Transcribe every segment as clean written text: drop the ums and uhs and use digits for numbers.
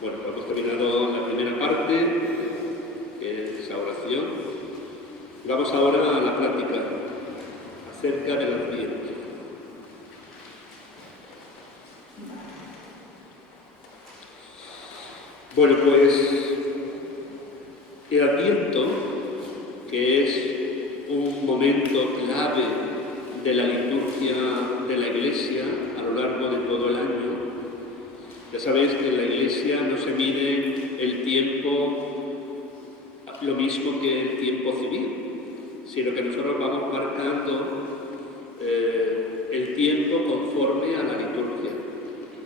Bueno, hemos terminado la primera parte, que es esa oración. Vamos ahora a la práctica acerca del Adviento. Bueno, pues el Adviento, que es un momento clave de la liturgia de la Iglesia a lo largo de todo el año. Ya sabéis que en la Iglesia no se mide el tiempo lo mismo que el tiempo civil, sino que nosotros vamos marcando el tiempo conforme a la liturgia.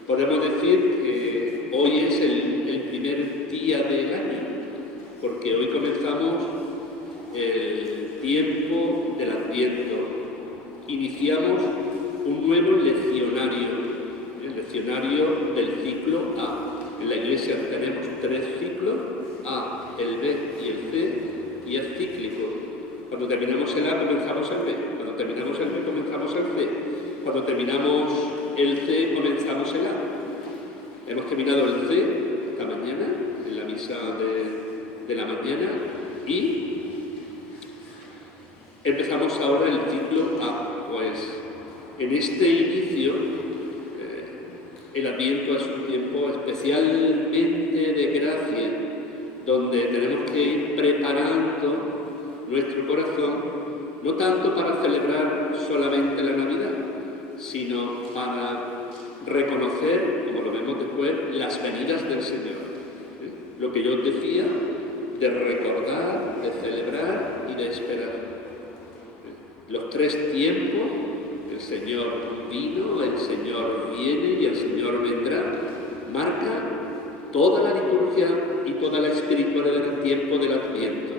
Podemos decir que hoy es el primer día del año, porque hoy comenzamos el tiempo del Adviento. Iniciamos un nuevo leccionario, el leccionario del ciclo A. En la Iglesia tenemos 3 ciclos, A, el B y el C, y es cíclico. Cuando terminamos el A comenzamos el B, cuando terminamos el B comenzamos el C, cuando terminamos el C comenzamos el A. Hemos terminado el C esta mañana, en la misa de la mañana, y empezamos ahora el ciclo A. Pues en este inicio, el Adviento es un tiempo especialmente de gracia, donde tenemos que ir preparando nuestro corazón, no tanto para celebrar solamente la Navidad, sino para reconocer, como lo vemos después, las venidas del Señor. Lo que yo os decía, de recordar, de celebrar y de esperar. Los 3 tiempos, el Señor vino, el Señor viene y el Señor vendrá, marca toda la liturgia y toda la espiritualidad del tiempo del Adviento.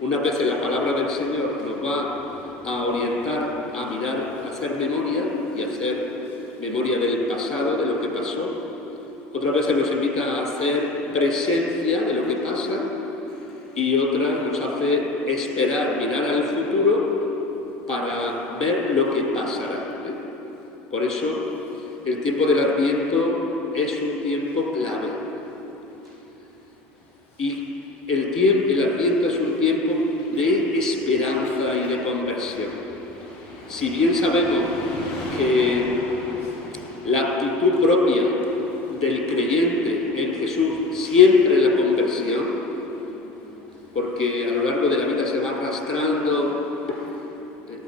Unas veces la palabra del Señor nos va a orientar a mirar, a hacer memoria y a hacer memoria del pasado, de lo que pasó. Otras veces nos invita a hacer presencia de lo que pasa y otras nos hace esperar, mirar al futuro para ver lo que pasará. Por eso el tiempo del Adviento es un tiempo clave. Y el Adviento es un tiempo de esperanza y de conversión. Si bien sabemos que la actitud propia del creyente en Jesús siempre es la conversión, porque a lo largo de la vida se va arrastrando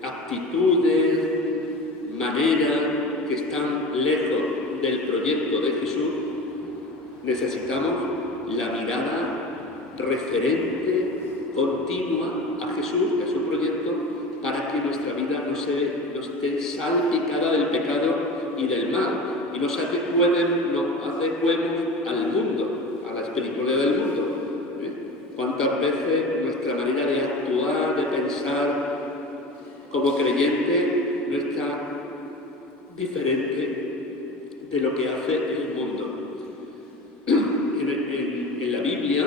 actitudes, maneras que están lejos del proyecto de Jesús, necesitamos la mirada referente, continua a Jesús, a su proyecto, para que nuestra vida no esté salpicada del pecado y del mal, y nos adecuemos al mundo, a la espiritualidad del mundo. ¿Cuántas veces nuestra manera de actuar, de pensar, como creyente, no está diferente de lo que hace el mundo? En la Biblia,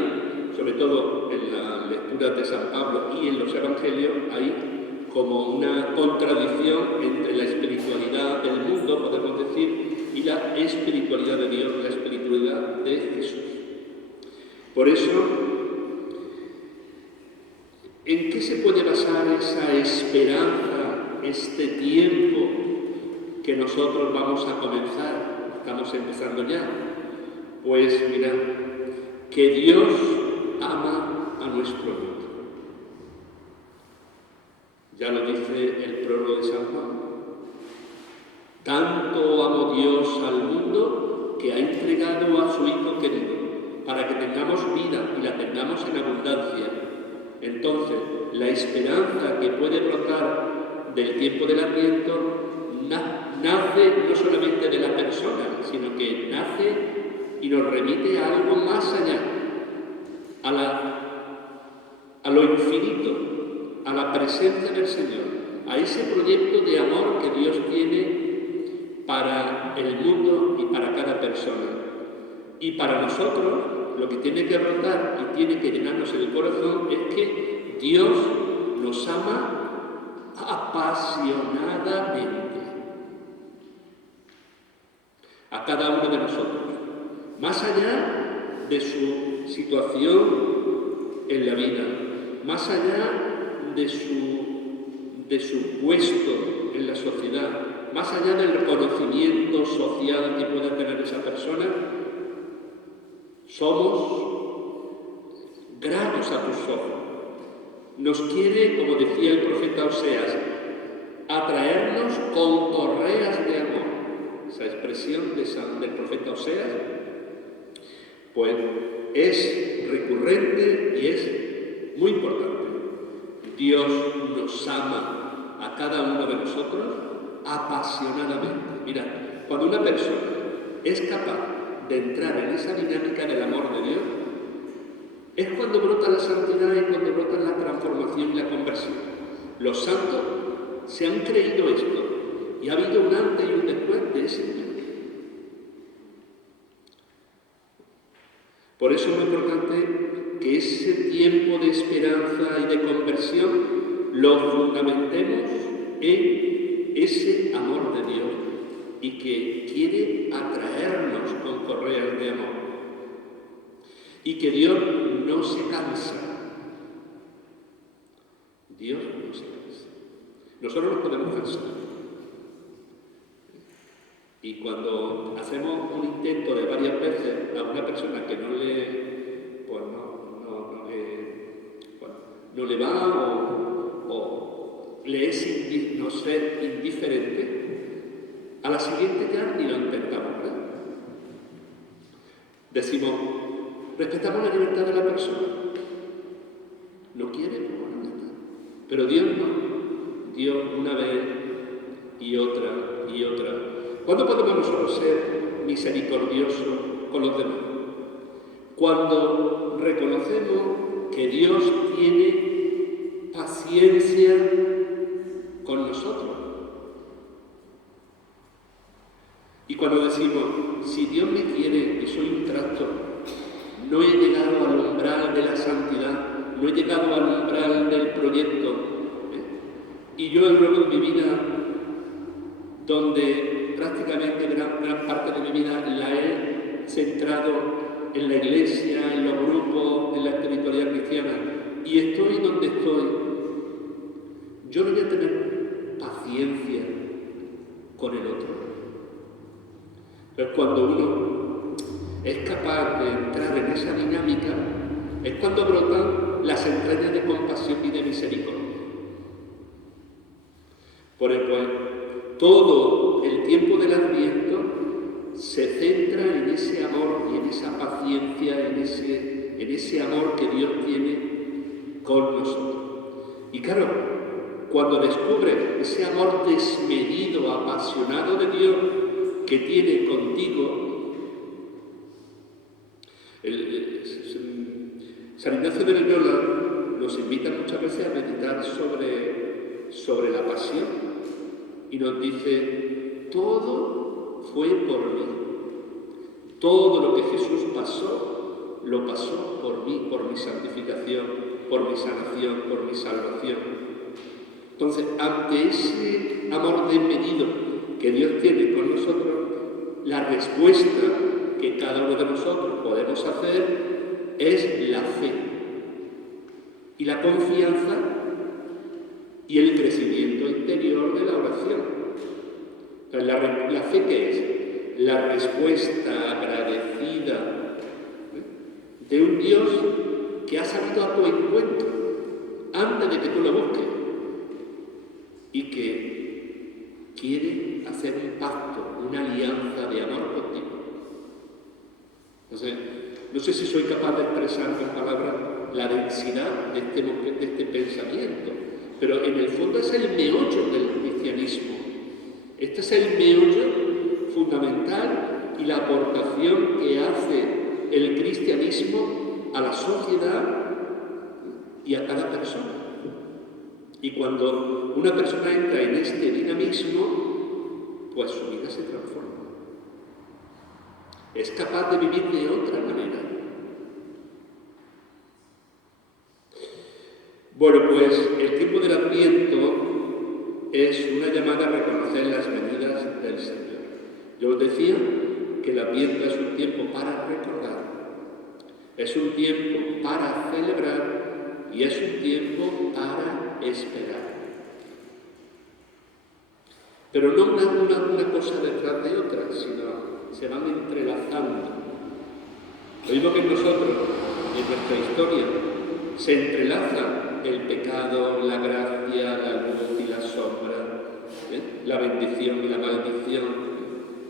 sobre todo en las lecturas de San Pablo y en los Evangelios, hay como una contradicción entre la espiritualidad del mundo, podemos decir, y la espiritualidad de Dios, la espiritualidad de Jesús. Por eso, ¿en qué se puede basar esa esperanza, este tiempo que nosotros vamos a comenzar? Estamos empezando ya. Pues mirad, que Dios ama a nuestro mundo. Ya lo dice el prólogo de San Juan. Tanto amó Dios al mundo que ha entregado a su Hijo querido, para que tengamos vida y la tengamos en abundancia. Entonces, la esperanza que puede brotar del tiempo del Adviento nace no solamente de la persona, sino que nace y nos remite a algo más allá, a lo infinito, a la presencia del Señor, a ese proyecto de amor que Dios tiene para el mundo y para cada persona. Y para nosotros, lo que tiene que brotar y tiene que llenarnos el corazón es que Dios nos ama apasionadamente a cada uno de nosotros, más allá de su situación en la vida, más allá de su puesto en la sociedad, más allá del reconocimiento social que pueda tener esa persona, somos gratos a tus ojos. Nos quiere, como decía el profeta Oseas, atraernos con correas de amor. Esa expresión del profeta Oseas, pues es recurrente y es muy importante. Dios nos ama a cada uno de nosotros apasionadamente. Mira, cuando una persona es capaz de entrar en esa dinámica del amor de Dios, es cuando brota la santidad y cuando brota la transformación y la conversión. Los santos se han creído esto y ha habido un antes y un después de ese tiempo. Por eso es muy importante que ese tiempo de esperanza y de conversión lo fundamentemos en ese amor de Dios y que quiere atraernos con correas de amor. Y que Dios no se cansa. Dios no se cansa. Nosotros nos podemos cansar. Y cuando hacemos un intento de varias veces a una persona que no le va o le es indiferente, a la siguiente ya ni lo intentamos, ¿verdad? Decimos, respetamos la libertad de la persona. No quiere, pues bueno, ya está. Pero Dios no. Dios una vez y otra y otra. ¿Cuándo podemos nosotros ser misericordiosos con los demás? Cuando reconocemos que Dios tiene paciencia con nosotros. Y cuando decimos, si Dios me quiere y soy un tractor, no he llegado al umbral de la santidad, no he llegado al umbral del proyecto, y yo luego en mi vida, donde prácticamente gran parte de mi vida la he centrado en la iglesia, en los grupos, en la espiritualidad cristiana, y estoy donde estoy, yo no voy a tener paciencia con el otro. Pero cuando uno es capaz de entrar en esa dinámica, es cuando brotan las entrañas de compasión y de misericordia. Por el cual todo el tiempo del Adviento se centra en ese amor y en esa paciencia, en ese amor que Dios tiene con nosotros. Y claro, cuando descubres ese amor desmedido, apasionado de Dios que tiene contigo, San Ignacio de Loyola nos invita muchas veces a meditar sobre la pasión y nos dice, todo fue por mí. Todo lo que Jesús pasó, lo pasó por mí, por mi santificación, por mi sanación, por mi salvación. Entonces, ante ese amor desmedido que Dios tiene con nosotros, la respuesta que cada uno de nosotros podemos hacer es la fe y la confianza y el crecimiento interior de la oración. Entonces, la fe, ¿qué es? La respuesta agradecida de un Dios que ha salido a tu encuentro antes de que tú lo busques y que quiere hacer un pacto, una alianza de amor contigo. Entonces, no sé si soy capaz de expresar con palabras la densidad de este pensamiento, pero en el fondo es el meollo del cristianismo. Este es el meollo fundamental y la aportación que hace el cristianismo a la sociedad y a cada persona. Y cuando una persona entra en este dinamismo, pues su vida se transforma. Es capaz de vivir de otra manera. Bueno, pues el tiempo del Adviento es una llamada a reconocer las venidas del Señor. Yo os decía que el Adviento es un tiempo para recordar Es un tiempo para celebrar y es un tiempo para esperar. Pero no una cosa detrás de otra, sino se van entrelazando. Lo mismo que en nosotros, en nuestra historia, se entrelazan el pecado, la gracia, la luz y la sombra, la bendición y la maldición,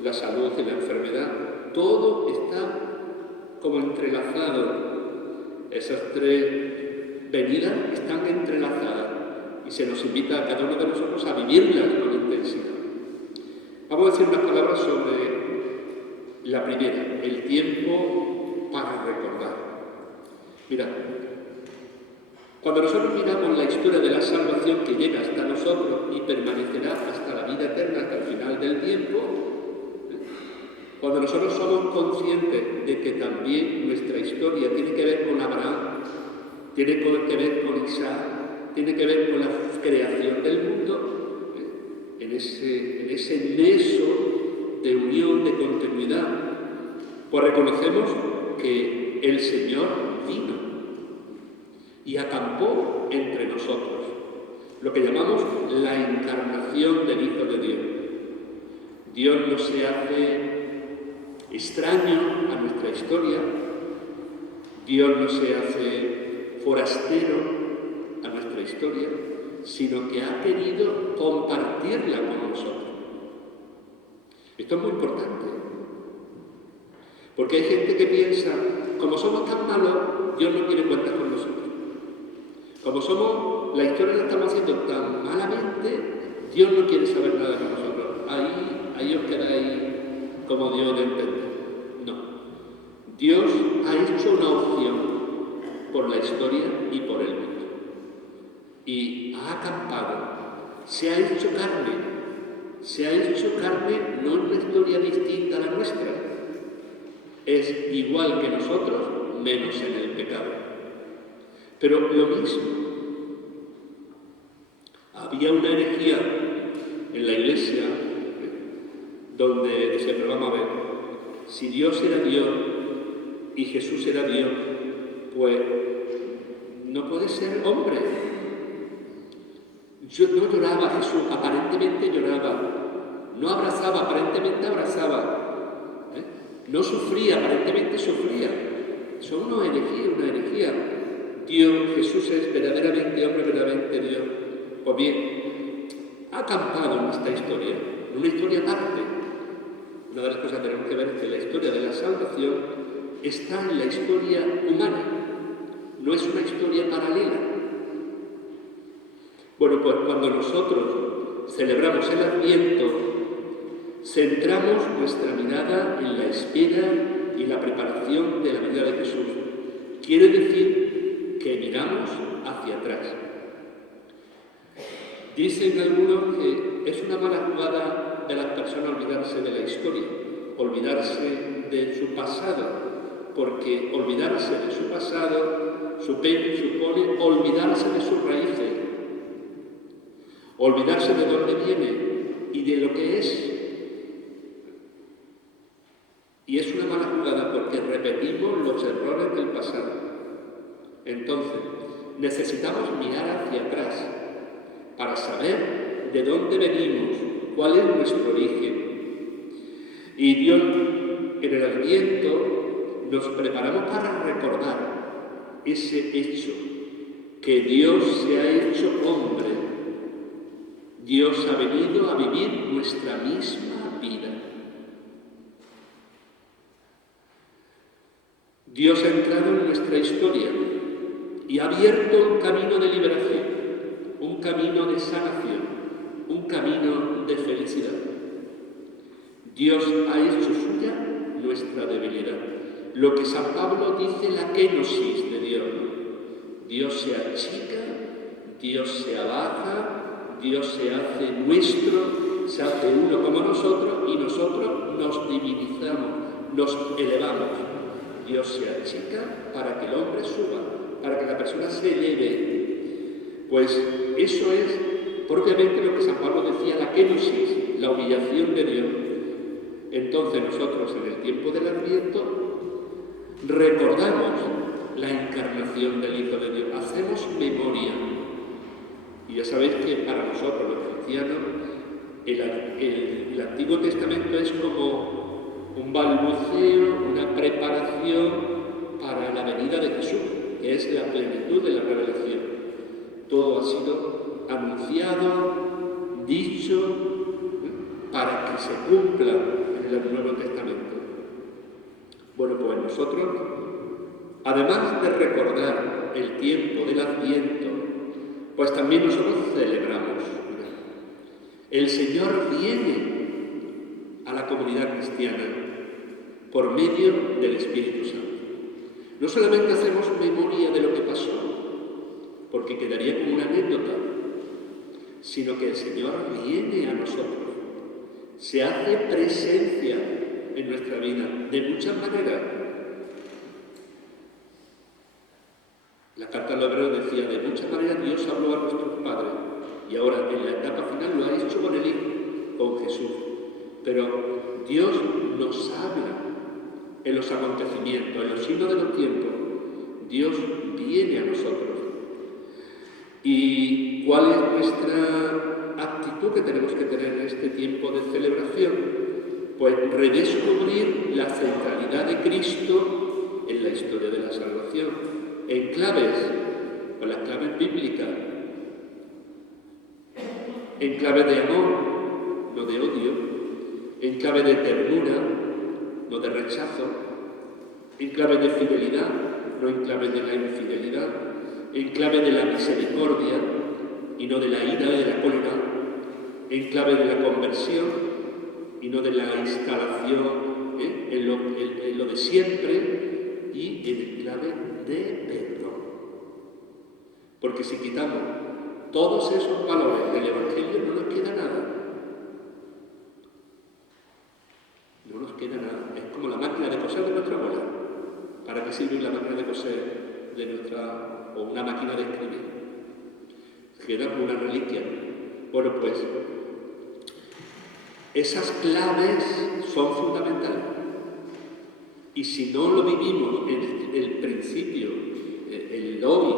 la salud y la enfermedad. Todo está como entrelazado. Esas tres venidas están entrelazadas y se nos invita a cada uno de nosotros a vivirlas con intensidad. Vamos a decir unas palabras sobre la primera, el tiempo para recordar. Mirad, cuando nosotros miramos la historia de la salvación que llega hasta nosotros y permanecerá hasta la vida eterna, hasta el final del tiempo, cuando nosotros somos conscientes de que también nuestra historia tiene que ver con Abraham, tiene que ver con Isaac, tiene que ver con la creación del mundo, en ese nexo de unión, de continuidad, pues reconocemos que el Señor vino y acampó entre nosotros, lo que llamamos la encarnación del Hijo de Dios. Dios no se hace extraño a nuestra historia, Dios no se hace forastero a nuestra historia, sino que ha querido compartirla con nosotros. Esto es muy importante, porque hay gente que piensa, como somos tan malos, Dios no quiere cuentas con nosotros. Como la historia la estamos haciendo tan malamente, Dios no quiere saber nada con nosotros. Ahí os quedáis como Dios de entender. No. Dios ha hecho una opción por la historia y por el mundo. Y ha acampado, se ha hecho carne. Se ha hecho carne no en una historia distinta a la nuestra. Es igual que nosotros, menos en el pecado. Pero lo mismo. Había una herejía en la iglesia donde decía, pero vamos a ver, si Dios era Dios y Jesús era Dios, pues no puede ser hombre. No lloraba Jesús, aparentemente lloraba. No abrazaba, aparentemente abrazaba. No sufría, aparentemente sufría. Eso es una herejía. Jesús es verdaderamente hombre, verdaderamente Dios. Pues bien, ha acampado en esta historia, en una historia aparte. Una de las cosas que tenemos que ver es que la historia de la salvación está en la historia humana, no es una historia paralela. Bueno, pues cuando nosotros celebramos el Adviento, centramos nuestra mirada en la espera y la preparación de la vida de Jesús. Quiere decir que miramos hacia atrás. Dicen algunos que es una mala jugada de las personas olvidarse de la historia, olvidarse de su pasado, porque olvidarse de su pasado supone olvidarse de sus raíces, olvidarse de dónde viene y de lo que es. Y es una mala jugada porque repetimos los errores del pasado. Entonces, necesitamos mirar hacia atrás para saber de dónde venimos, cuál es nuestro origen. Y Dios, en el Adviento, nos preparamos para recordar ese hecho, que Dios se ha hecho hombre. Dios ha venido a vivir nuestra misma vida. Dios ha entrado en nuestra historia y ha abierto un camino de liberación, un camino de sanación, un camino de felicidad. Dios ha hecho suya nuestra debilidad. Lo que San Pablo dice, la kenosis de Dios. Dios se achica, Dios se abaja, Dios se hace nuestro, se hace uno como nosotros y nosotros nos divinizamos, nos elevamos. Dios se achica para que el hombre suba, para que la persona se eleve. Pues eso es propiamente lo que San Pablo decía, la kenosis, la humillación de Dios. Entonces nosotros en el tiempo del Adviento recordamos la encarnación del Hijo de Dios, hacemos memoria. Y ya sabéis que para nosotros los cristianos el Antiguo Testamento es como un balbuceo, una preparación para la venida de Jesús, que es la plenitud de la revelación. Todo ha sido anunciado, dicho, para que se cumpla en el Nuevo Testamento. Bueno, pues nosotros, además de recordar el tiempo del Adviento, pues también nosotros celebramos. El Señor viene a la comunidad cristiana por medio del Espíritu Santo. No solamente hacemos memoria de lo que pasó, porque quedaría como una anécdota, sino que el Señor viene a nosotros, se hace presencia en nuestra vida de muchas maneras. La carta a los Hebreos decía, de muchas maneras Dios habló a nuestros padres, y ahora en la etapa final lo ha hecho con el Hijo, con Jesús. Pero Dios nos habla en los acontecimientos, en los signos de los tiempos. Dios viene a nosotros. ¿Y cuál es nuestra actitud que tenemos que tener en este tiempo de celebración? Pues redescubrir la centralidad de Cristo en la historia de la salvación, en claves, con las claves bíblicas, en clave de amor, no de odio, en clave de ternura, no de rechazo, en clave de fidelidad, no en clave de la infidelidad, en clave de la misericordia y no de la ira y de la cólera, en clave de la conversión y no de la instalación en lo de siempre, y en clave de perdón. Porque si quitamos todos esos valores del Evangelio no nos queda nada. No nos queda nada. Es como la máquina de coser de nuestra abuela. ¿Para qué sirve la máquina de coser de nuestra, o una máquina de escribir? Queda como una reliquia. Bueno, pues esas claves son fundamentales. Y si no lo vivimos en el principio, el hoy,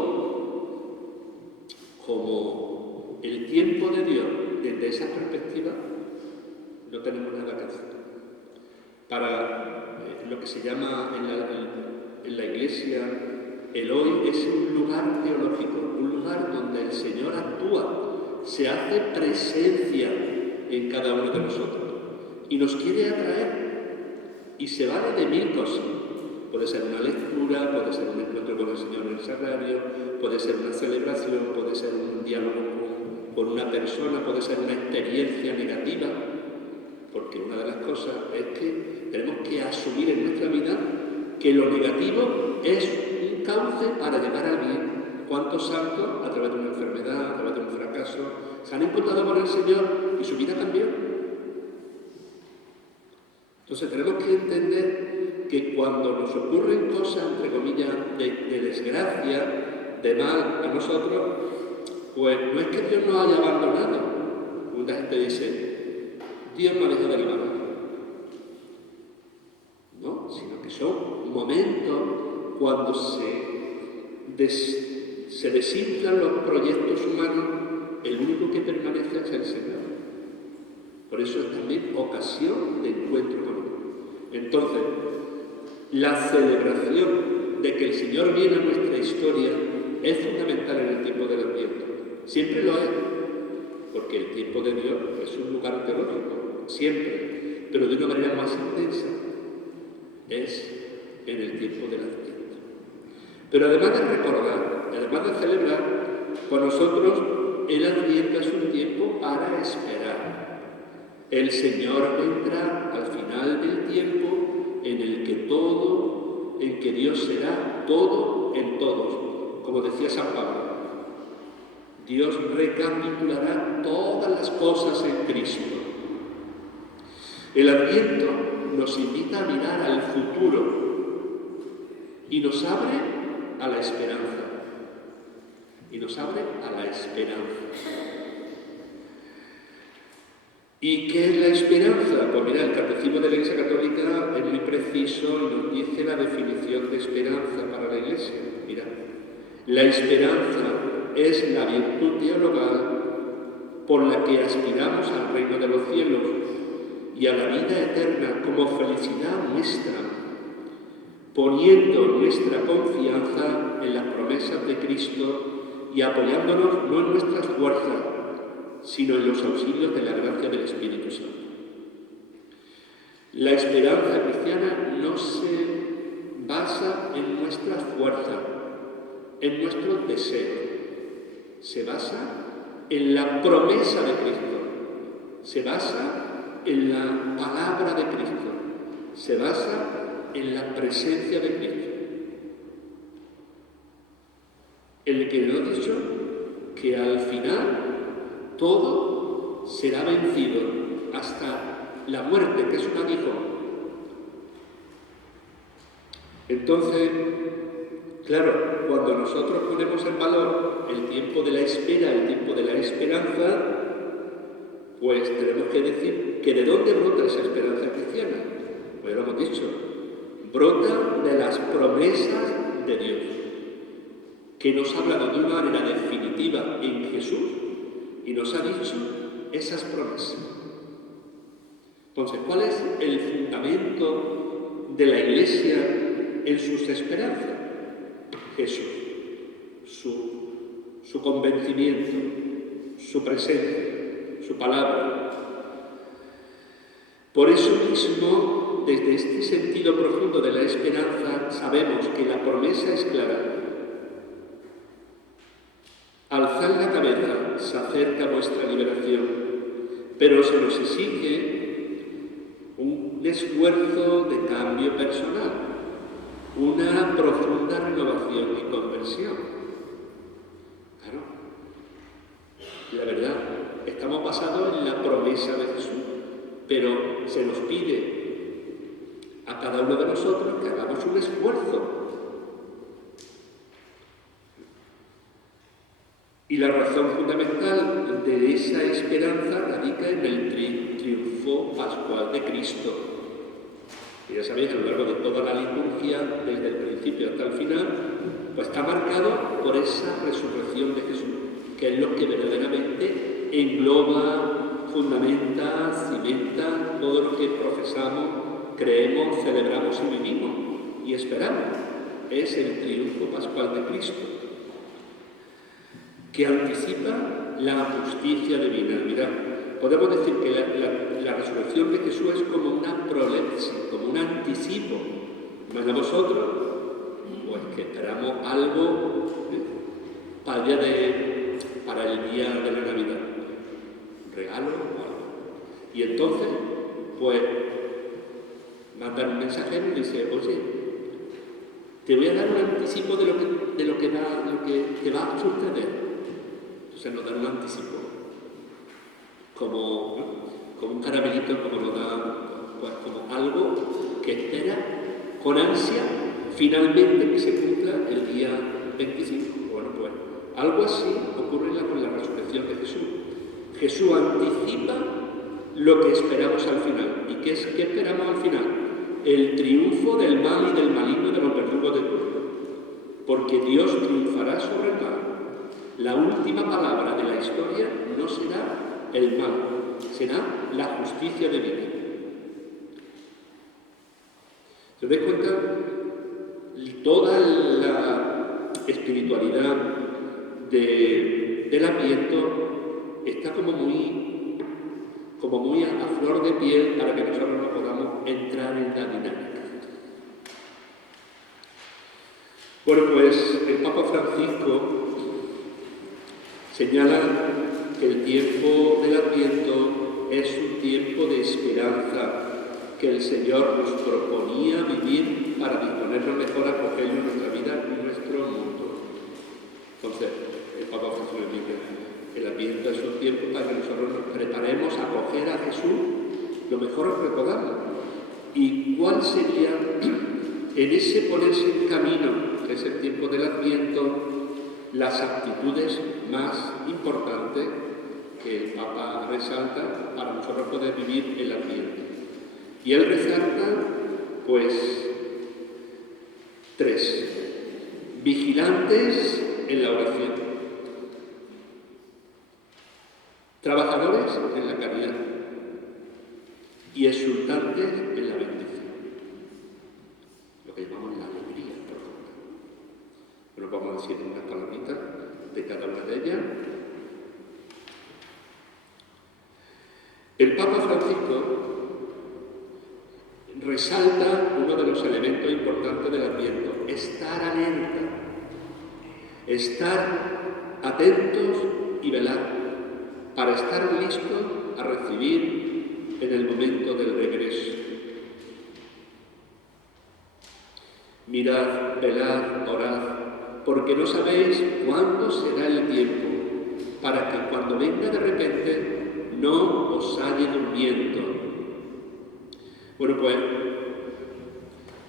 como el tiempo de Dios, desde esa perspectiva, no tenemos nada que hacer. Para lo que se llama en la Iglesia, el hoy es un lugar teológico, un lugar donde el Señor actúa, se hace presencia en cada uno de nosotros y nos quiere atraer, y se vale de mil cosas. Puede ser una lectura, puede ser un encuentro con el Señor en el sagrario, puede ser una celebración, puede ser un diálogo con una persona, puede ser una experiencia negativa, porque una de las cosas es que tenemos que asumir en nuestra vida que lo negativo es un cauce para llegar al bien. ¿Cuántos santos, a través de una enfermedad, a través de un fracaso, se han encontrado con el Señor y su vida cambió? Entonces tenemos que entender que cuando nos ocurren cosas, entre comillas, de desgracia, de mal a nosotros, pues no es que Dios nos haya abandonado. Mucha gente dice, Dios me ha dejado de lado. No, sino que son momentos cuando se desinflan los proyectos humanos, el único que permanece es el Señor. Por eso es también ocasión de encuentro con Él. Entonces, la celebración de que el Señor viene a nuestra historia es fundamental en el tiempo del Adviento. Siempre lo es, porque el tiempo de Dios es un lugar teológico, siempre, pero de una manera más intensa es en el tiempo del Adviento. Pero además de recordar, además de celebrar, con nosotros el Adviento es un tiempo para esperar. El Señor vendrá al final del tiempo en el que Dios será todo en todos. Como decía San Pablo, Dios recapitulará todas las cosas en Cristo. El Adviento nos invita a mirar al futuro y nos abre a la esperanza. ¿Y qué es la esperanza? Pues mira, el Catecismo de la Iglesia Católica es muy preciso y nos dice la definición de esperanza para la Iglesia. Mira, la esperanza es la virtud teologal por la que aspiramos al reino de los cielos y a la vida eterna como felicidad nuestra, poniendo nuestra confianza en las promesas de Cristo y apoyándonos no en nuestras fuerzas, sino en los auxilios de la gracia del Espíritu Santo. La esperanza cristiana no se basa en nuestras fuerzas, en nuestros deseos, se basa en la promesa de Cristo, se basa en la palabra de Cristo, se basa en la presencia de Cristo. El que nos ha dicho que al final todo será vencido hasta la muerte, que es un aguijón. Entonces, claro, cuando nosotros ponemos en valor el tiempo de la espera, el tiempo de la esperanza, pues tenemos que decir que ¿de dónde brota esa esperanza cristiana? Pues lo hemos dicho, brota de las promesas de Dios, que nos ha hablado de una manera definitiva en Jesús y nos ha dicho esas promesas. Entonces, ¿cuál es el fundamento de la Iglesia en sus esperanzas? Jesús, su convencimiento, su presencia, su palabra. Por eso mismo, desde este sentido profundo de la esperanza, sabemos que la promesa es clara. Alzad la cabeza, se acerca vuestra liberación, pero se nos exige un esfuerzo de cambio personal, una profunda renovación y conversión. Claro, la verdad, estamos basados en la promesa de Jesús, pero se nos pide a cada uno de nosotros que hagamos un esfuerzo. Y la razón fundamental de esa esperanza radica en el triunfo pascual de Cristo. Y ya sabéis, a lo largo de toda la liturgia, desde el principio hasta el final, pues está marcado por esa resurrección de Jesús, que es lo que verdaderamente engloba, fundamenta, cimenta todo lo que profesamos, creemos, celebramos y vivimos y esperamos. Es el triunfo pascual de Cristo, que anticipa la justicia divina. Mirad, podemos decir que la resurrección de Jesús es como una prolepsis, como un anticipo. Más a vosotros, pues que esperamos algo para el día de la Navidad, un regalo o algo. Y entonces, pues, mandan un mensajero y dice, oye, te voy a dar un anticipo de lo que te va a suceder. Entonces nos dan un anticipo, como un caramelito, como nos da, pues como algo que espera con ansia finalmente que se cumpla el día 25. Bueno, pues algo así ocurre con la resurrección de Jesús. Jesús anticipa lo que esperamos al final. ¿Y qué esperamos al final? El triunfo del mal y del maligno, de los verdugos de turno. Porque Dios triunfará sobre el mal. La última palabra de la historia no será el mal, será la justicia divina. ¿Te das cuenta? Toda la espiritualidad del Adviento está como muy a flor de piel para que nosotros no podamos entrar en la dinámica. Bueno, pues el Papa Francisco señala que el tiempo del Adviento es un tiempo de esperanza que el Señor nos proponía vivir para disponernos mejor a acogerlo en nuestra vida y en nuestro mundo. Entonces, el Papa Francisco dice, el Adviento es un tiempo para que nosotros nos preparemos a acoger a Jesús lo mejor que podamos. ¿Y cuál sería en ese ponerse en camino, que es el tiempo del Adviento, las actitudes más importantes que el Papa resalta para nosotros poder vivir el Adviento. Y él resalta, pues, 3. Vigilantes en la oración, trabajadores en la caridad y exultantes en la bendición. Lo que llamamos la alegría profunda. Bueno, vamos a decir unas palabritas de cada una de ellas. El Papa Francisco resalta uno de los elementos importantes del Adviento: estar alerta, estar atentos y velar, para estar listos a recibir en el momento del regreso. Mirad, velad, orad, porque no sabéis cuándo será el tiempo, para que cuando venga de repente no os halle durmiendo. Bueno, pues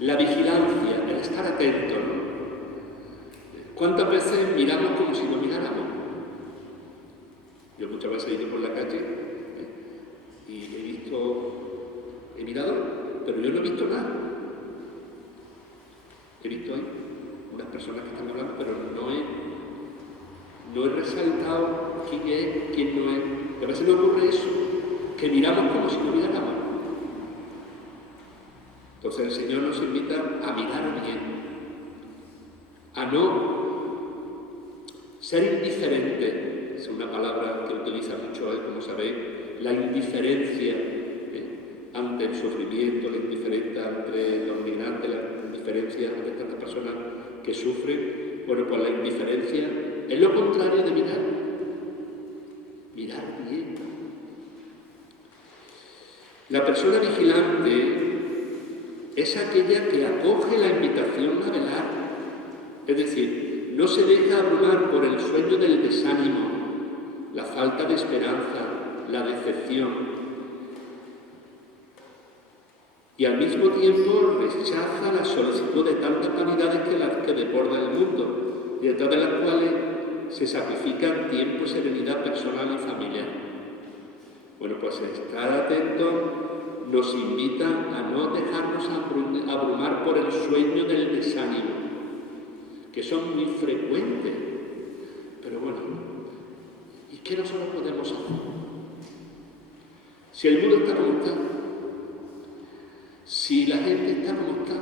la vigilancia, el estar atento, ¿no? ¿Cuántas veces miramos como si no miráramos? Yo muchas veces he ido por la calle y he mirado, pero yo no he visto nada. He visto ahí unas personas que están hablando, pero no he resaltado quién es, quién no es. Y a veces nos ocurre eso, que miramos como si no miráramos. Entonces el Señor nos invita a mirar bien, a no ser indiferente. Es una palabra que utiliza mucho él, como sabéis, la indiferencia ante el sufrimiento, la indiferencia ante los migrantes, la indiferencia ante tantas personas que sufren. Bueno, pues la indiferencia es lo contrario de mirar. Mirar bien. La persona vigilante es aquella que acoge la invitación a velar, es decir, no se deja abrumar por el sueño del desánimo, la falta de esperanza, la decepción, y al mismo tiempo rechaza la solicitud de tantas vanidades que desbordan el mundo, y detrás de las cuales se sacrifican tiempo y serenidad personal y familiar. Bueno, pues estar atento nos invita a no dejarnos abrumar por el sueño del desánimo, que son muy frecuentes. Pero bueno, ¿y qué nosotros podemos hacer? Si el mundo está como está, si la gente está como está,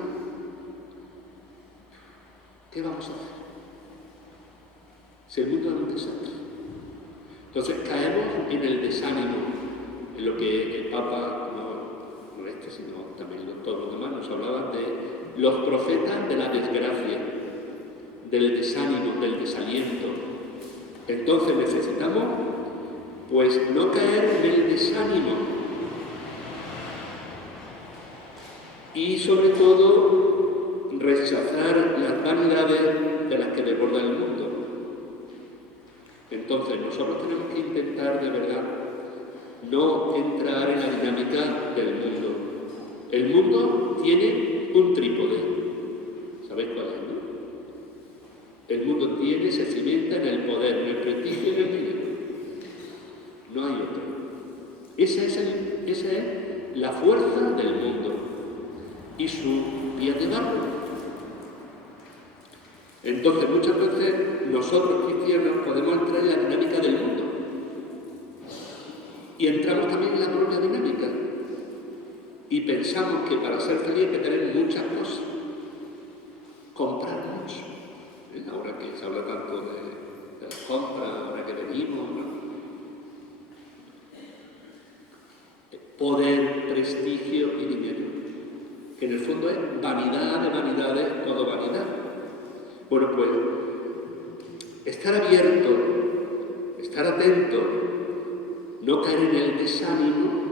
¿qué vamos a hacer? Si el mundo es un desastre. Entonces caemos en el desánimo, en lo que el Papa, no este, sino también todos los demás, nos hablaban de los profetas de la desgracia, del desánimo, del desaliento. Entonces necesitamos, pues, no caer en el desánimo y, sobre todo, rechazar las vanidades de las que desborda el mundo. Entonces nosotros tenemos que intentar de verdad no entrar en la dinámica del mundo. El mundo tiene un trípode. ¿Sabéis cuál es, no? El mundo se cimenta en el poder, en el prestigio y en el dinero. No hay otro. Esa es la fuerza del mundo y su vía de barro. Entonces, muchas veces nosotros cristianos podemos entrar en la dinámica del mundo y entramos también en la propia dinámica y pensamos que para ser feliz hay que tener muchas cosas, comprar mucho. Ahora que se habla tanto de las compras, ahora que venimos, ¿no? Poder, prestigio y dinero, que en el fondo es vanidad de vanidades, todo vanidad. Bueno, pues estar abierto, estar atento, no caer en el desánimo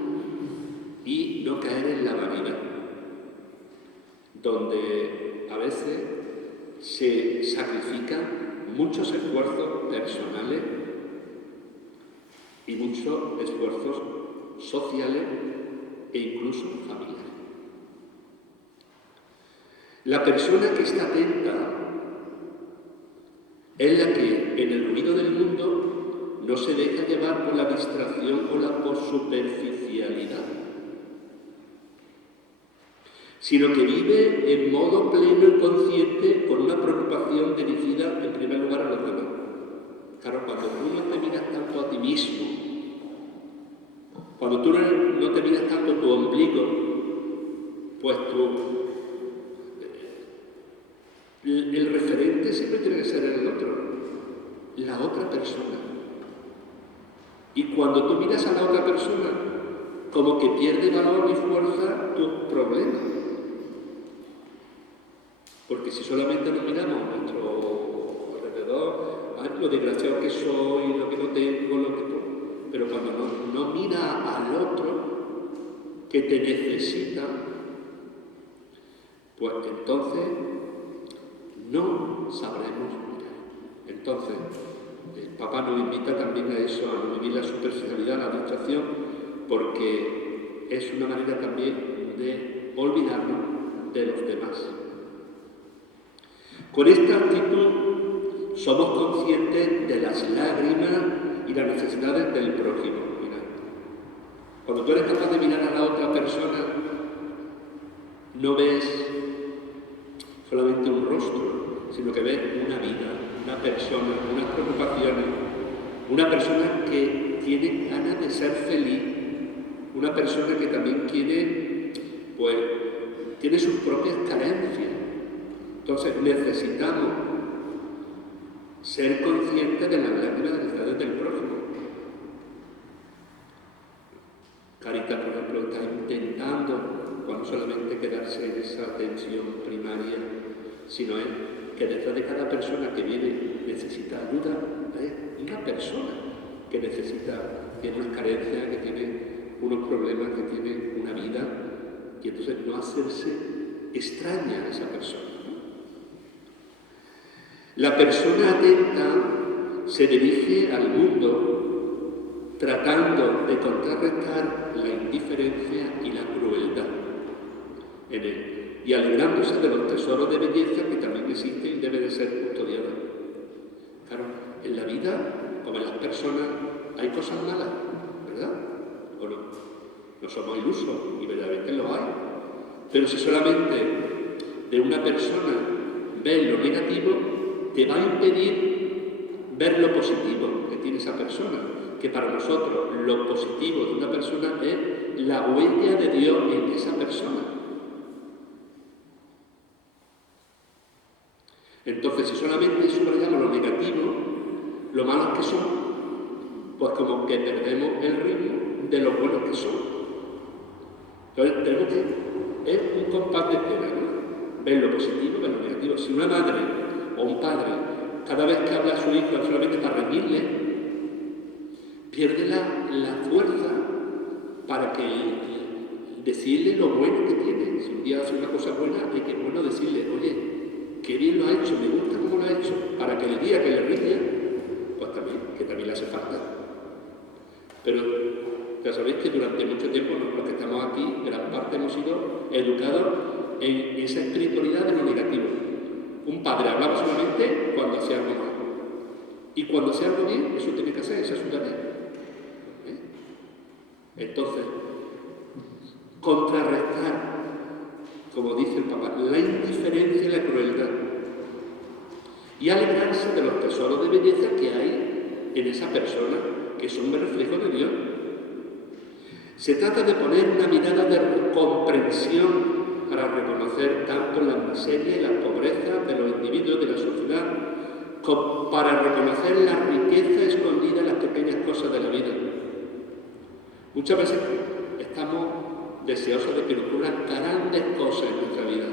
y no caer en la vanidad, donde a veces se sacrifican muchos esfuerzos personales y muchos esfuerzos sociales e incluso familiares. La persona que está atenta es la que en el ruido del mundo no se deja llevar por la distracción o por superficialidad, sino que vive en modo pleno y consciente con una preocupación dirigida en primer lugar a los demás. Claro, cuando tú no te miras tanto a ti mismo, cuando tú no te miras tanto tu ombligo, pues el referente siempre tiene que ser el otro, la otra persona. Y cuando tú miras a la otra persona, como que pierde valor y fuerza tus problemas. Porque si solamente nos miramos a nuestro alrededor, ay, lo desgraciado que soy, lo que no tengo, lo que... Pero cuando no mira al otro que te necesita, pues entonces no sabremos mirar. Entonces, el Papa nos invita también a eso, a no vivir la superficialidad, la distracción, porque es una manera también de olvidarnos de los demás. Con esta actitud somos conscientes de las lágrimas y las necesidades del prójimo. Mira, cuando tú eres capaz de mirar a la otra persona, no ves solamente un rostro, sino que ves una vida, una persona, unas preocupaciones, una persona que tiene ganas de ser feliz, una persona que también quiere, pues, tiene sus propias carencias. Entonces necesitamos ser conscientes de las lágrimas de las necesidades del prójimo. Caritas, por ejemplo, está intentando, cuando solamente quedarse en esa atención primaria, sino es que detrás de cada persona que viene necesita ayuda, hay una persona que necesita, tiene unas carencias, que tiene unos problemas, que tiene una vida, y entonces no hacerse extraña a esa persona. La persona atenta se dirige al mundo tratando de contrarrestar la indiferencia y la crueldad en él, y alegrándose de los tesoros de belleza que también existen y deben de ser custodiados. Claro, en la vida, como en las personas, hay cosas malas, ¿verdad? ¿O no? No somos ilusos, y verdaderamente lo hay. Pero si solamente de una persona ves lo negativo, te va a impedir ver lo positivo que tiene esa persona, que para nosotros lo positivo de una persona es la huella de Dios en esa persona. Entonces, si solamente subrayamos lo negativo, lo malos que son, pues como que perdemos el ritmo de lo buenos que son. Entonces, tenemos que, es un compás de espera, ¿no? Ver lo positivo, ver lo negativo. Si una madre o un padre, cada vez que habla a su hijo solamente para reñirle, pierde la fuerza para que decirle lo bueno que tiene. Si un día hace una cosa buena, hay que bueno decirle, oye, qué bien lo ha hecho, me gusta cómo lo ha hecho, para que el día que le riña, pues también le hace falta. Pero ya sabéis que durante mucho tiempo, los que estamos aquí, gran parte hemos sido educados en esa espiritualidad de lo negativo. Un padre hablaba solamente cuando hacía algo mal. Y cuando hacía algo bien, eso tiene que hacer, esa es su tarea. Entonces, contrarrestar, como dice el Papa, la indiferencia y la crueldad. Y alegrarse de los tesoros de belleza que hay en esa persona, que son un reflejo de Dios. Se trata de poner una mirada de comprensión para reconocer tanto la miseria y la pobreza de los individuos de la sociedad, como para reconocer la riqueza escondida en las pequeñas cosas de la vida. Muchas veces estamos deseosos de que ocurran grandes cosas en nuestra vida,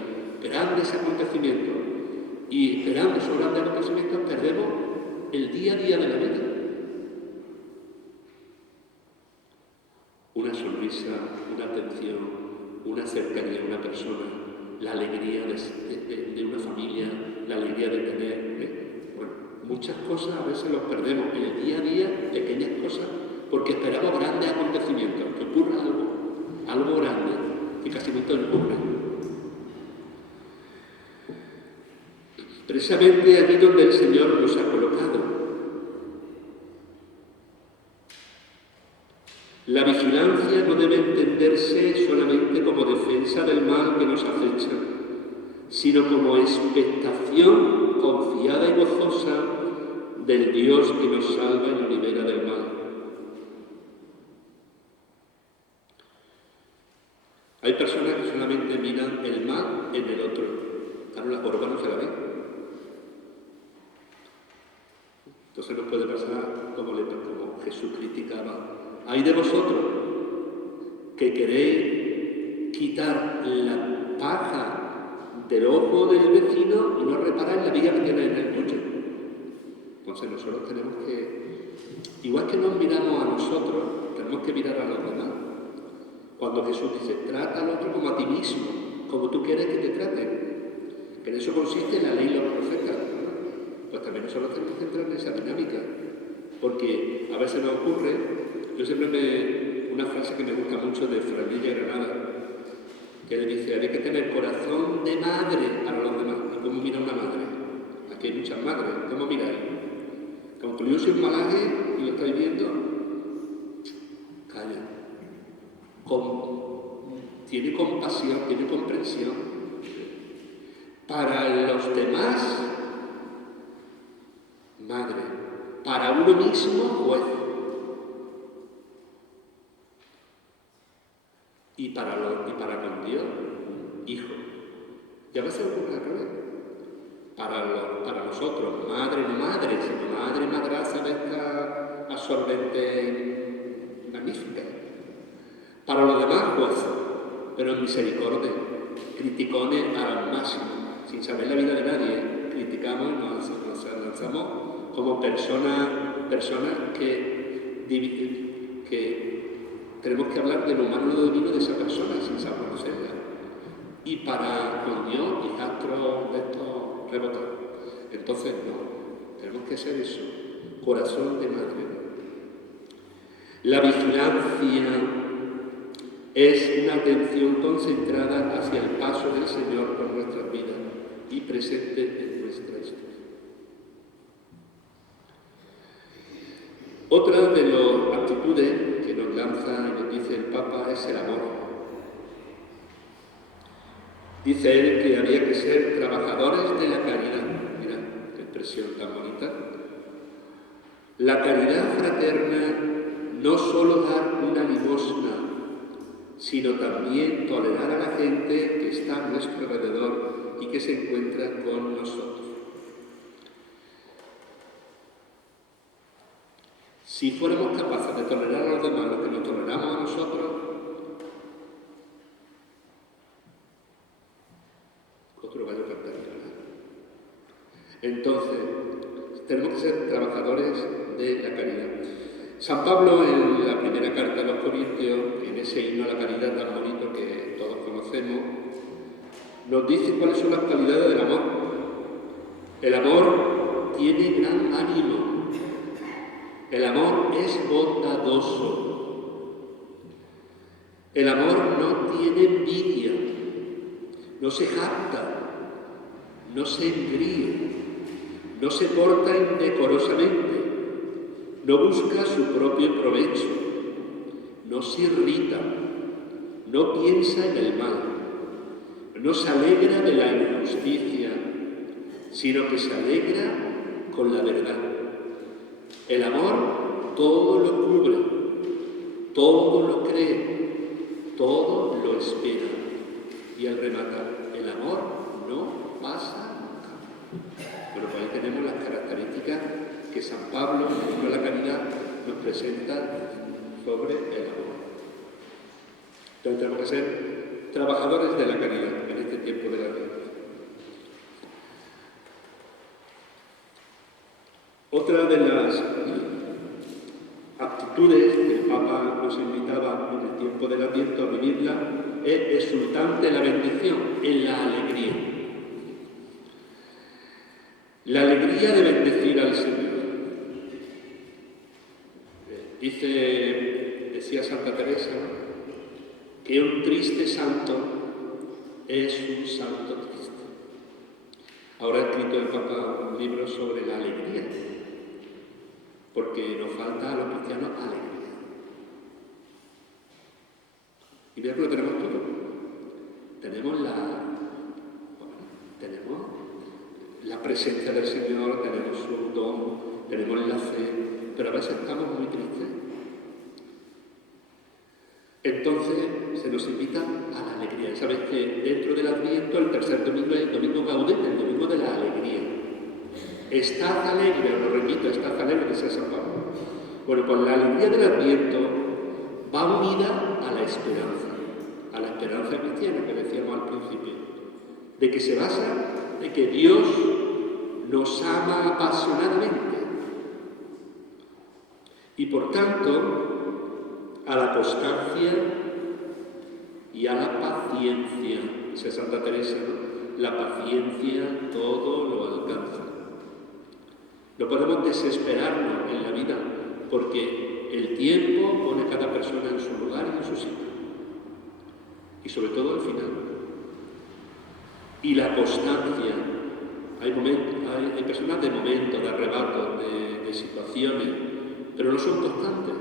grandes acontecimientos, y esperando esos grandes acontecimientos perdemos el día a día de la vida. Una sonrisa, una atención, una cercanía a una persona, la alegría de una familia, la alegría de tener... Bueno, muchas cosas a veces los perdemos en el día a día, pequeñas cosas, porque esperamos grandes acontecimientos, que ocurra algo grande, que casi nunca ocurre. Precisamente allí donde el Señor nos ha colocado. vida no debe entenderse solamente como defensa del mal que nos acecha, sino como expectación confiada y gozosa del Dios que nos salva y nos libera del mal. Hay personas que solamente miran el mal en el otro. Claro, la corva no se la ve. Entonces nos puede pasar como Jesús criticaba. Hay de vosotros que queréis quitar la paja del ojo del vecino y no reparáis la viga que tiene en el tuyo. Entonces nosotros tenemos que, igual que nos miramos a nosotros, tenemos que mirar a los demás. Cuando Jesús dice, trata al otro como a ti mismo, como tú quieres que te traten, que en eso consiste la ley y los profetas, ¿no? Pues también nosotros tenemos que entrar en esa dinámica, porque a veces nos ocurre, yo siempre una frase que me gusta mucho de Fray Villa Granada, que le dice, hay que tener corazón de madre para los demás. ¿Y cómo mira una madre? Aquí hay muchas madres, ¿cómo miráis? Concluyó un malaje y lo estáis viendo, calla. Tiene compasión, tiene comprensión. Para los demás, madre. Para uno mismo, juez. Y para con Dios, hijo. Y a veces ocurre al revés. Para nosotros, madre, no madre, sino madre, madraza de esta absorbente magnífica. Para los demás, juez, pero en misericordia, criticones al máximo, sin saber la vida de nadie, criticamos y nos lanzamos como personas que tenemos que hablar de lo humano y lo divino de esa persona sin saber conocerla. Y para con Dios, hijastros de estos rebotados. Entonces, no, tenemos que ser eso, corazón de madre. La vigilancia es una atención concentrada hacia el paso del Señor por nuestras vidas y presente en nuestra historia. Otra de las actitudes que nos lanza y nos dice el Papa es el amor. Dice él que había que ser trabajadores de la caridad. Mira, qué expresión tan bonita. La caridad fraterna no solo dar una limosna, sino también tolerar a la gente que está a nuestro alrededor y que se encuentra con nosotros. Si fuéramos capaces de tolerar a los demás lo que nos toleramos a nosotros, otro gallo cantaría, ¿verdad? Entonces, tenemos que ser trabajadores de la caridad. San Pablo, en la primera carta a los Corintios, en ese himno a la caridad tan bonito que todos conocemos, nos dice cuáles son las cualidades del amor. El amor tiene gran ánimo. El amor es bondadoso. El amor no tiene envidia, no se jacta, no se engríe, no se porta indecorosamente, no busca su propio provecho, no se irrita, no piensa en el mal, no se alegra de la injusticia, sino que se alegra con la verdad. El amor todo lo cubre, todo lo cree, todo lo espera. Y al rematar, el amor no pasa nunca. Bueno, pues ahí tenemos las características que San Pablo, en el libro de la caridad, nos presenta sobre el amor. Entonces tenemos que ser trabajadores de la caridad en este tiempo de la vida. Otra de las actitudes que el Papa nos invitaba en el tiempo del Adviento a vivirla es exultante en la bendición, en la alegría. La alegría de bendecir al Señor. Decía Santa Teresa, que un triste santo es un santo triste. Ahora ha escrito el Papa un libro sobre la alegría, porque nos falta a los cristianos alegría. Y mira que lo tenemos todo. Tenemos la presencia del Señor, tenemos su don, tenemos la fe, pero a veces estamos muy tristes. Entonces se nos invita a la alegría. Sabes que dentro del Adviento el tercer domingo es el domingo gaudete, el domingo de la alegría. Estad alegre, os lo repito, estad alegre, decía San Pablo. Bueno, pues la alegría del Adviento va unida a la esperanza cristiana que decíamos al principio, de que se basa en que Dios nos ama apasionadamente y por tanto a la constancia y a la paciencia. Dice Santa Teresa, ¿no? La paciencia todo lo alcanza. No podemos desesperarnos en la vida porque el tiempo pone a cada persona en su lugar y en su sitio. Y sobre todo al final. Y la constancia. Hay personas de momentos, de arrebatos, de situaciones, pero no son constantes.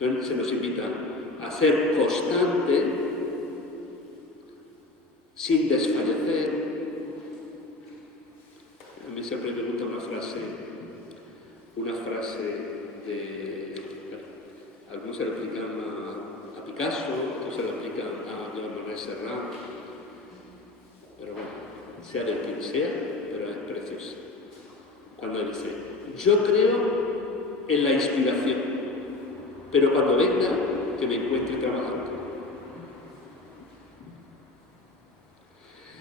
Entonces se nos invita a ser constante sin desfallecer. A mí siempre me gusta una frase de... Algunos se lo aplican a Picasso, otros se lo aplican a Jean-René Serrat, pero bueno, sea de quien sea, pero es preciosa. Cuando dice, yo creo en la inspiración, pero cuando venga, que me encuentre trabajando.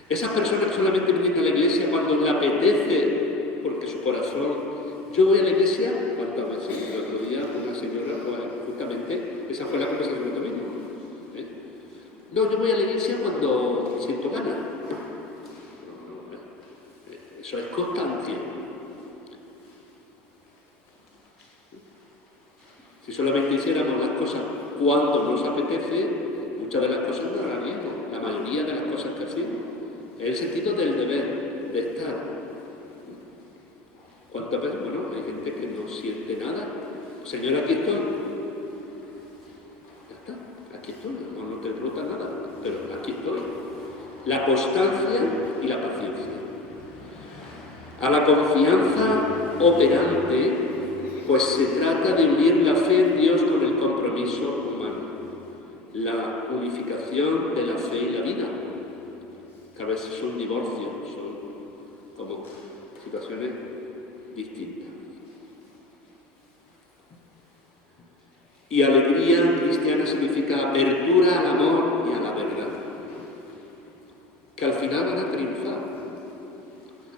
Esas personas que solamente vienen a la iglesia cuando le apetece, porque su corazón... Yo voy a la iglesia, ¿cuántas veces? El otro día una señora, justamente, esa fue la conversación que tuvimos. No, yo voy a la iglesia cuando siento ganas. Eso es constancia. Si solamente hiciéramos las cosas cuando nos apetece, muchas de las cosas no las haríamos, la mayoría de las cosas que hacemos. Es el sentido del deber, de estar. ¿Cuántas veces? Bueno, hay gente que no siente nada. Señor, aquí estoy. Ya está, aquí estoy. No te nota nada, pero aquí estoy. La constancia y la paciencia. A la confianza operante, pues se trata de unir la fe en Dios con el compromiso humano. La unificación de la fe y la vida. Que a veces son divorcios, son como situaciones distintas. Y alegría cristiana significa apertura al amor y a la verdad, que al final van a triunfar,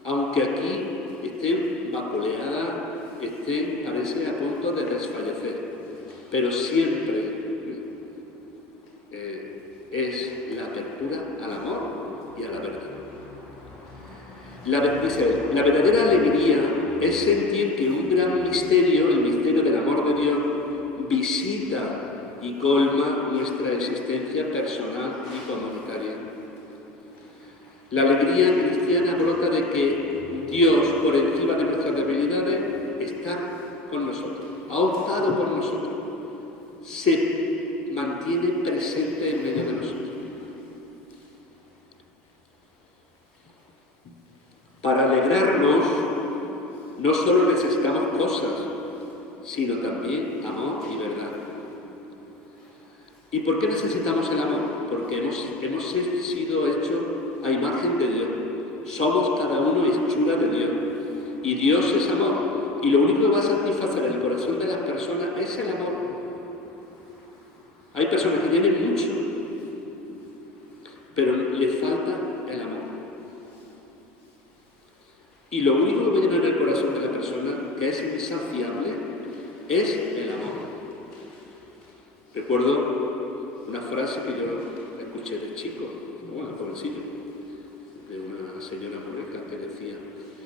aunque aquí esté vapuleada, parece a punto de desfallecer, pero siempre es la apertura al amor y a la verdad. La verdadera alegría es sentir que un gran misterio, el misterio del amor de Dios, visita y colma nuestra existencia personal y comunitaria. La alegría cristiana brota de que Dios, por encima de nuestras debilidades, está con nosotros, ha optado por nosotros, se mantiene presente en medio de nosotros. Para alegrarnos, no solo necesitamos cosas, sino también amor y verdad. ¿Y por qué necesitamos el amor? Porque hemos sido hechos a imagen de Dios. Somos cada uno hechura de Dios. Y Dios es amor. Y lo único que va a satisfacer el corazón de las personas es el amor. Hay personas que tienen mucho, pero les falta el amor. Y lo único que va a llenar el corazón de la persona, que es insaciable, es el amor. Recuerdo una frase que yo escuché de chico, bueno, jovencillo, de una señora muy rica que decía: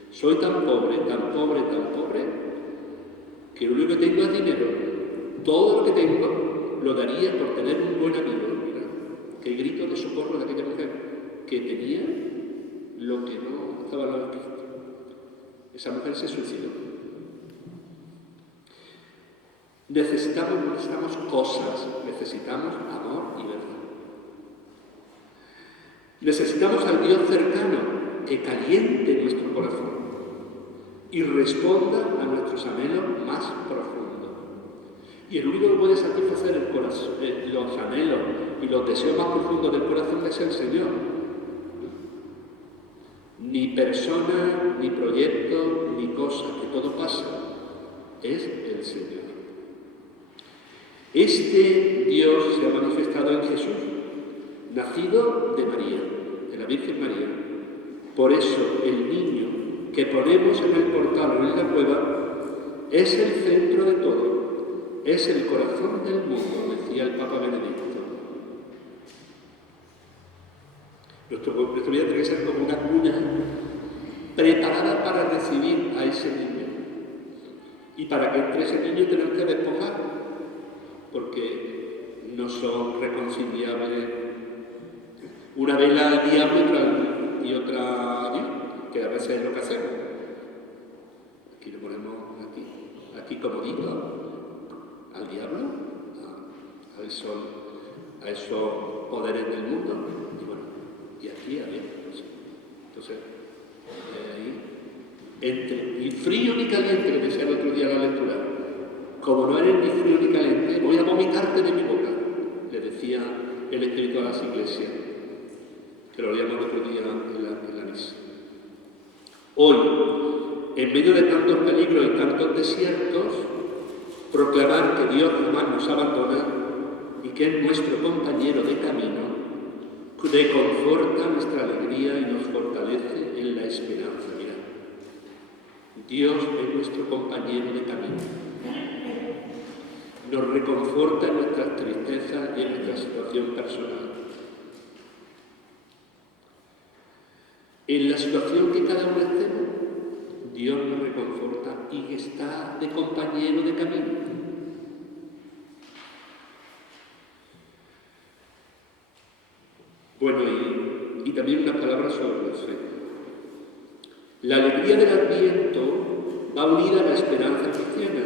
soy tan pobre, tan pobre, tan pobre, que lo único que tengo es dinero. Todo lo que tengo lo daría por tener un buen amigo. Mira, qué grito de socorro de aquella mujer, que tenía lo que no estaba al lado de Cristo. Esa mujer se suicidó. necesitamos cosas, necesitamos amor y verdad. Necesitamos al Dios cercano que caliente nuestro corazón y responda a nuestros anhelos más profundos. Y el único que puede satisfacer el corazón, los anhelos y los deseos más profundos del corazón es el Señor. Ni persona, ni proyecto, ni cosa, que todo pasa, es el Señor. Este Dios se ha manifestado en Jesús, nacido de María, de la Virgen María. Por eso el niño que ponemos en el portal o en la cueva es el centro de todo, es el corazón del mundo, decía el Papa Benedicto. Nuestra vida tiene que ser como una cuna preparada para recibir a ese niño. Y para que entre ese niño tenemos que despojar, porque no son reconciliables una vela al diablo y otra a Dios, que a veces es lo que hacemos. Aquí lo ponemos aquí como digo, al diablo, a esos poderes del mundo, y bueno, y aquí a Dios. Entonces, ahí, entre ni frío ni caliente, que decía el otro día la lectura, como no eres ni frío ni caliente, voy a vomitarte de mi boca, le decía el Espíritu a las iglesias, que lo leíamos el otro día en la misa. Hoy, en medio de tantos peligros y tantos desiertos, proclamar que Dios jamás nos abandona y que es nuestro compañero de camino, reconforta nuestra alegría y nos fortalece en la esperanza. Mira, Dios es nuestro compañero de camino. Nos reconforta en nuestras tristezas y en nuestra situación personal. En la situación que cada uno estemos, Dios nos reconforta y está de compañero de camino. Bueno, y también una palabra sobre la fe. La alegría del Adviento va unida a la esperanza cristiana,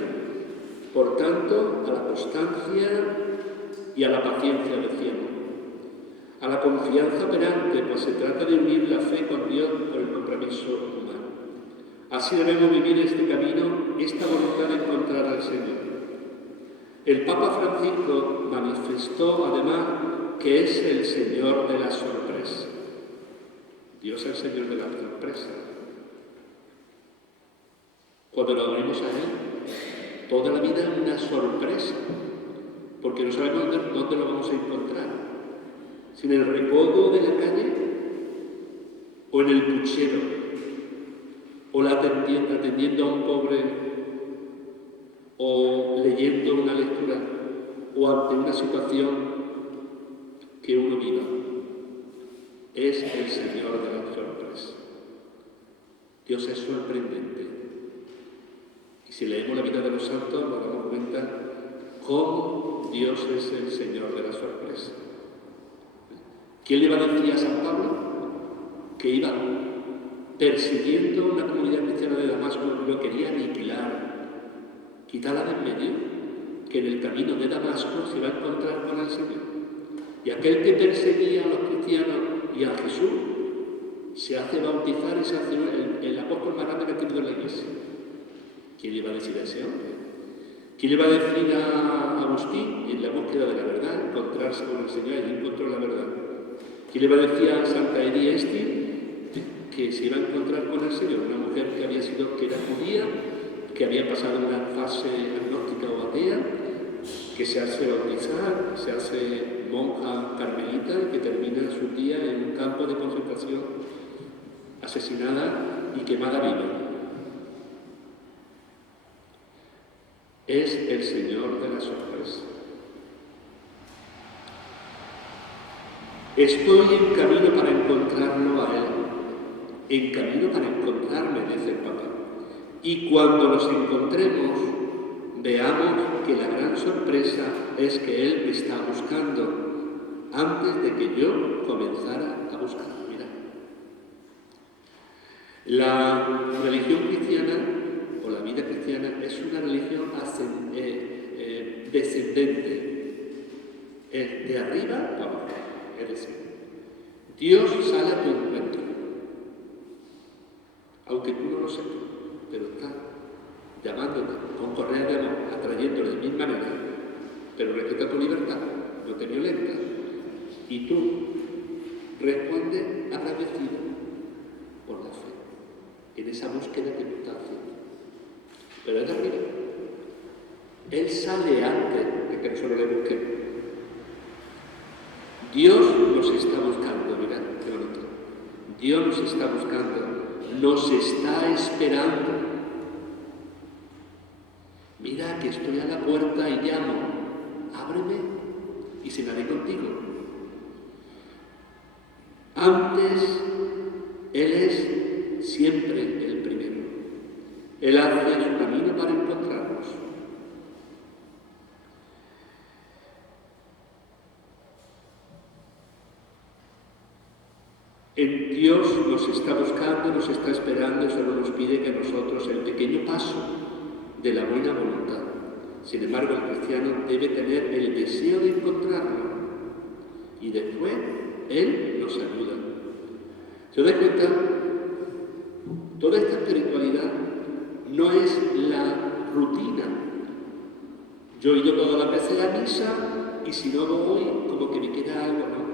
por tanto, a la constancia y a la paciencia, decíamos. A la confianza operante, pues se trata de unir la fe con Dios por el compromiso humano. Así debemos vivir este camino, esta voluntad de encontrar al Señor. El Papa Francisco manifestó además que es el Señor de la sorpresa. Dios es el Señor de la sorpresa. Cuando nos unimos a Él, toda la vida es una sorpresa, porque no sabemos dónde lo vamos a encontrar. Si en el recodo de la calle, o en el puchero, o atendiendo a un pobre, o leyendo una lectura, o ante una situación que uno viva. Es el Señor de la sorpresa. Dios es sorprendente. Y si leemos la vida de los santos, nos damos cuenta cómo Dios es el Señor de la sorpresa. ¿Quién le va a decir a San Pablo que iba persiguiendo una comunidad cristiana de Damasco, lo quería aniquilar, quitarla de en medio, que en el camino de Damasco se va a encontrar con el Señor? Y aquel que perseguía a los cristianos y a Jesús se hace bautizar y se hace el apóstol más grande que ha tenido en la iglesia. ¿Quién le va a decir a ese hombre? ¿Quién le va a decir a Agustín, en la búsqueda de la verdad, encontrarse con el Señor y encontró la verdad? ¿Quién le va a decir a Santa Edith Esti que se iba a encontrar con el Señor? Una mujer que era judía, que había pasado una fase agnóstica o atea, que se hace bautizar, se hace monja carmelita, que termina su día en un campo de concentración, asesinada y quemada viva. Es el Señor de la sorpresa. Estoy en camino para encontrarlo a Él, en camino para encontrarme, dice el Papa. Y cuando nos encontremos, veamos que la gran sorpresa es que Él me está buscando antes de que yo comenzara a buscarlo. Mira, la religión cristiana o la vida cristiana es una religión descendente, es de arriba para abajo. Es decir, Dios sale a tu encuentro, aunque tú no lo sepas, pero está llamándote con correa de amor, atrayéndole de mil maneras, pero respeta tu libertad, no te violenta, y tú respondes agradecido por la fe, en esa búsqueda que tú estás haciendo. Pero es de arriba. Él sale antes de que nosotros le busquemos. Dios nos está buscando, mirad qué bonito. Dios nos está buscando, nos está esperando. Mira que estoy a la puerta y llamo, ábreme y cenaré contigo. Antes, Él es siempre el primero. Él hace su camino para encontrarnos. En Dios nos está buscando, nos está esperando, solo nos pide que nosotros el pequeño paso de la buena voluntad. Sin embargo, el cristiano debe tener el deseo de encontrarlo y después Él nos ayuda. ¿Se da cuenta? Toda esta espiritualidad no es la rutina. Yo he ido todas las veces a misa y si no voy, como que me queda algo, ¿no?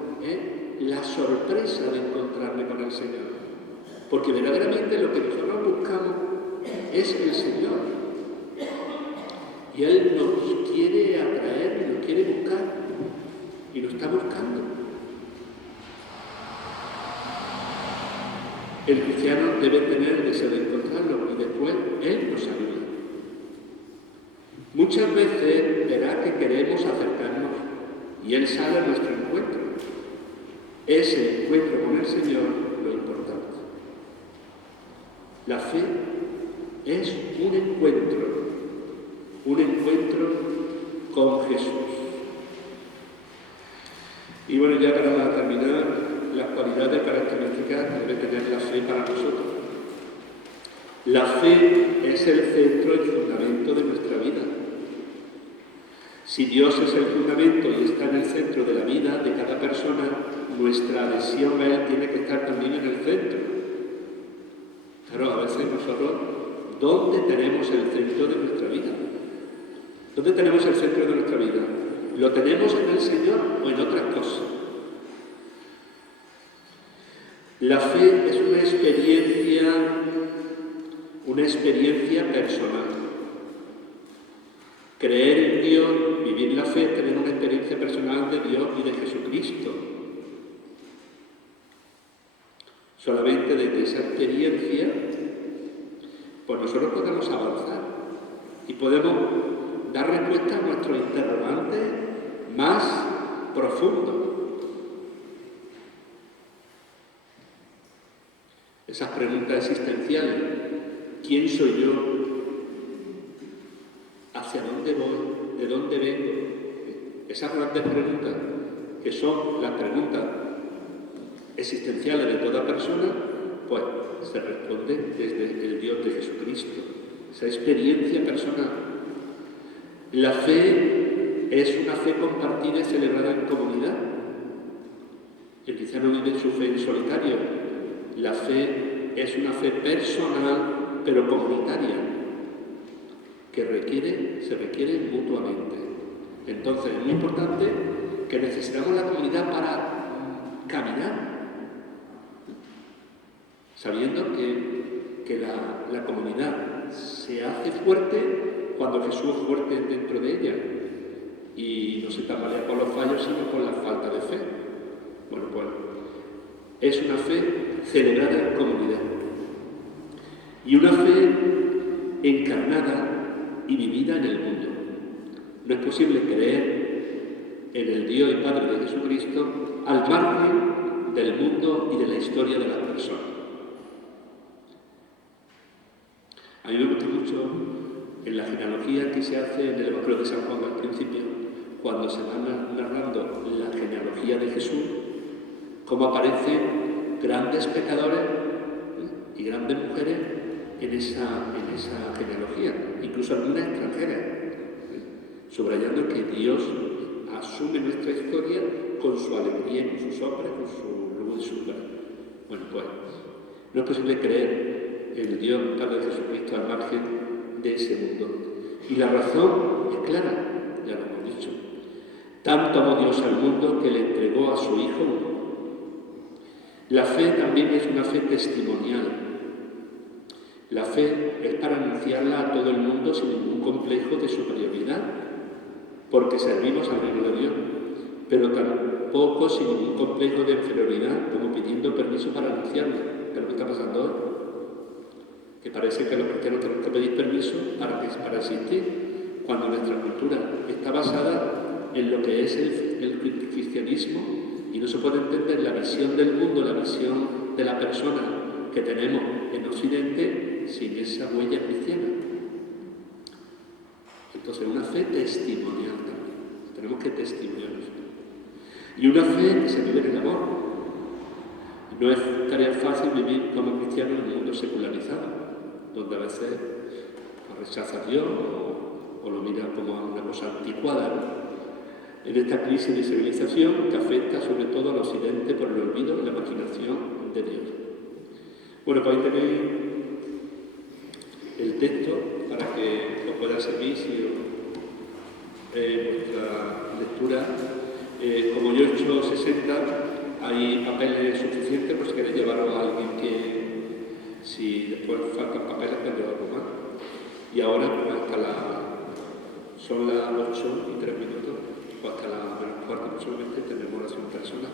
La sorpresa de encontrarme con el Señor. Porque verdaderamente lo que nosotros buscamos es el Señor. Y Él nos quiere atraer, nos quiere buscar y nos está buscando. El cristiano debe tener el deseo de encontrarlo y después Él nos ayuda. Muchas veces verá que queremos acercarnos y Él sale a nuestro encuentro. Es el encuentro con el Señor lo importante. La fe es un encuentro con Jesús. Y bueno, ya para terminar, las cualidades características que debe tener la fe para nosotros. La fe es el centro y fundamento de nuestra vida. Si Dios es el fundamento y está en el centro de la vida de cada persona, nuestra adhesión a Él tiene que estar también en el centro. Claro, a veces nosotros, ¿dónde tenemos el centro de nuestra vida? ¿Dónde tenemos el centro de nuestra vida? ¿Lo tenemos en el Señor o en otras cosas? La fe es una experiencia personal. Creer en Dios, vivir la fe, tener una experiencia personal de Dios y de Jesucristo. Solamente desde esa experiencia, pues nosotros podemos avanzar y podemos dar respuesta a nuestros interrogantes más profundos. Esas preguntas existenciales. ¿Quién soy yo? ¿Hacia dónde voy? ¿De dónde vengo? Esas grandes preguntas, que son las preguntas existenciales de toda persona, pues se responde desde el Dios de Jesucristo. Esa experiencia personal. La fe es una fe compartida y celebrada en comunidad. El cristiano vive su fe en solitario. La fe es una fe personal, pero comunitaria, que se requiere mutuamente. Entonces, es muy importante que necesitamos la comunidad para caminar, sabiendo que la comunidad se hace fuerte cuando Jesús es fuerte dentro de ella y no se tambalea por los fallos, sino por la falta de fe. Bueno, pues es una fe celebrada en comunidad y una fe encarnada y vivida en el mundo. No es posible creer en el Dios y Padre de Jesucristo al margen del mundo y de la historia de las personas. A mí me gusta mucho en la genealogía que se hace en el Evangelio de San Juan al principio, cuando se va narrando la genealogía de Jesús, cómo aparecen grandes pecadores y grandes mujeres en esa genealogía, incluso algunas extranjeras. subrayando que Dios asume nuestra historia con su alegría, con sus sombras, con su luz y su sombra. Bueno, pues no es posible creer en el Dios Padre Jesucristo al margen de ese mundo. Y la razón es clara, ya lo hemos dicho. Tanto amó Dios al mundo que le entregó a su Hijo único. La fe también es una fe testimonial. La fe es para anunciarla a todo el mundo sin ningún complejo de superioridad, porque servimos al reino de Dios, pero tampoco sin ningún complejo de inferioridad, como pidiendo permiso para anunciarlo, que es lo que está pasando hoy. Que parece que los cristianos tenemos que pedir permiso para existir, cuando nuestra cultura está basada en lo que es el cristianismo, y no se puede entender la visión del mundo, la visión de la persona que tenemos en Occidente sin esa huella cristiana. Entonces, una fe testimonial también. Tenemos que testimoniarnos. Y una fe que se vive en el amor. No es tarea fácil vivir como cristiano en un mundo secularizado, donde a veces rechaza a Dios o lo mira como una cosa anticuada, ¿no? En esta crisis de civilización que afecta sobre todo al Occidente por el olvido y la marginación de Dios. Bueno, pues ahí tenéis el texto para que os pueda servir si vuestra lectura. Como yo he hecho 60, hay papeles suficientes por si queréis llevaros a alguien que, si después faltan papeles, pues llevarlo más. Y ahora, pues son las 8:03, hasta las menos cuarto aproximadamente, tenemos oración personal.